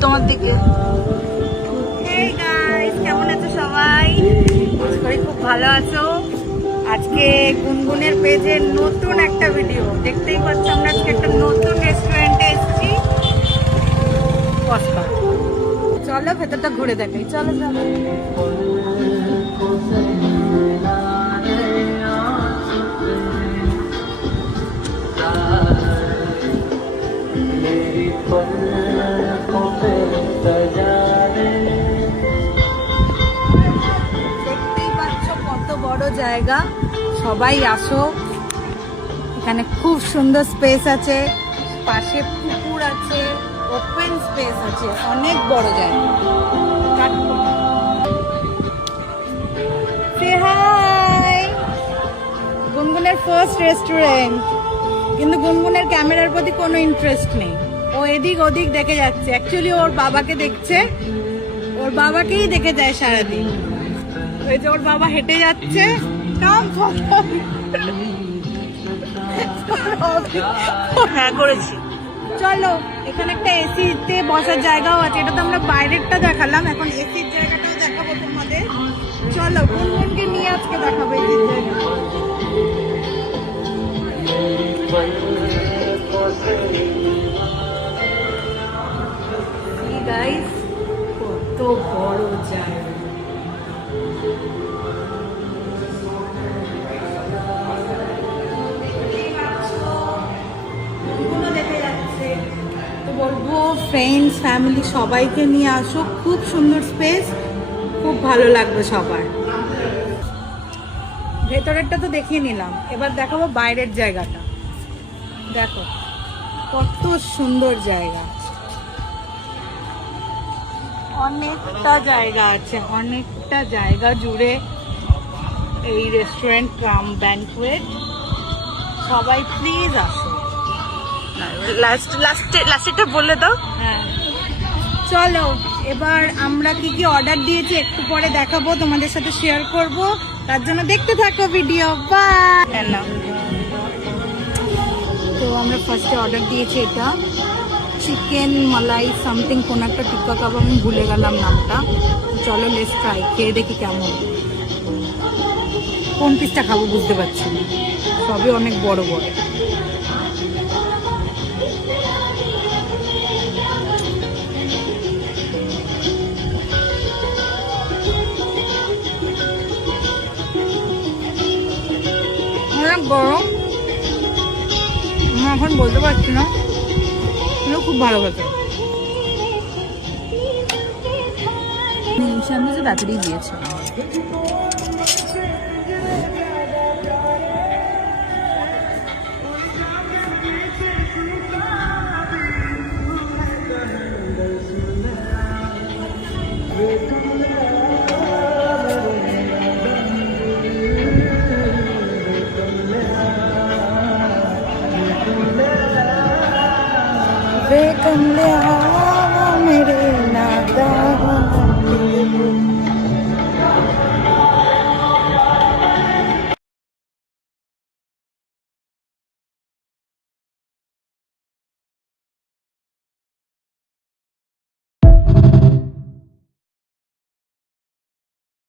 তোমার দিকে। Hey guys, কেমন আছো সবাই? খুব ভালো আছো। আজকে গুনগুনের পেজের নতুন একটা ভিডিও দেখতেই পাচ্ছ। আমরা আজকে একটা নতুন রেস্টুরেন্টে এসেছি। চলো ভেতরটা ঘুরে দেখাই। চলো চলো। দেখতেই পাচ্ছ কত বড় জায়গা। সবাই আসো, এখানে খুব সুন্দর স্পেস আছে, পাশে পুকুর আছে, ওপেন স্পেস আছে, অনেক বড় জায়গা। গুনগুনের ফার্স্ট রেস্টুরেন্ট, কিন্তু গুনগুনের ক্যামেরার প্রতি কোনো ইন্টারেস্ট নেই। ও এদিক ওদিক দেখে যাচ্ছে। অ্যাকচুয়ালি ওর বাবাকে দেখছে, ওর বাবাকেই দেখে যায় সারাদিন। ওই যে ওর বাবা হেঁটে যাচ্ছে। হ্যাঁ করেছি। চলো, এখানে একটা এসিতে বসার জায়গাও আছে। এটা তো আমরা বাইরেরটা দেখালাম, এখন এসির জায়গাটাও দেখাবো তোমাদের। চলো, গুনগুনকে নিয়ে আজকে দেখাবো এসির জায়গা। গাইস, কত বড় জায়গা। বলবো ফ্রেন্ডস ফ্যামিলি সবাইকে নিয়ে আসো। খুব সুন্দর স্পেস, খুব ভালো লাগবে সবার। ভেতরেরটা তো দেখিয়ে নিলাম, এবার দেখাবো বাইরের জায়গাটা। দেখো কত সুন্দর জায়গা, অনেকটা জায়গা আছে, অনেকটা জায়গা জুড়ে এই রেস্টুরেন্ট কাম ব্যাংকুয়েট। সবাই প্লিজ আসো। লাস্টটা বলে দাও। হ্যাঁ চলো, এবার আমরা কি কি অর্ডার দিয়েছি একটু পরে দেখাবো, তোমাদের সাথে শেয়ার করব। তার জন্য দেখতে থাকো ভিডিও। বাই। তো আমরা ফার্স্টে অর্ডার দিয়েছি এটা চিকেন মালাই সামথিং কোন একটা টিক্কা কাবাব, আমি ভুলে গেলাম নামটা। চলো লেটস ট্রাই, খেয়ে দেখি কেমন। কোন পিসটা খাবো বুঝতে পারছি না, সবই অনেক বড় বড়। অনেক গরম, আমি এখন বলতে পারছি না, কিন্তু খুব ভালো খেতে। সামনে যে তাড়াতাড়ি দিয়েছে। वे कमले हवा मेरे नादा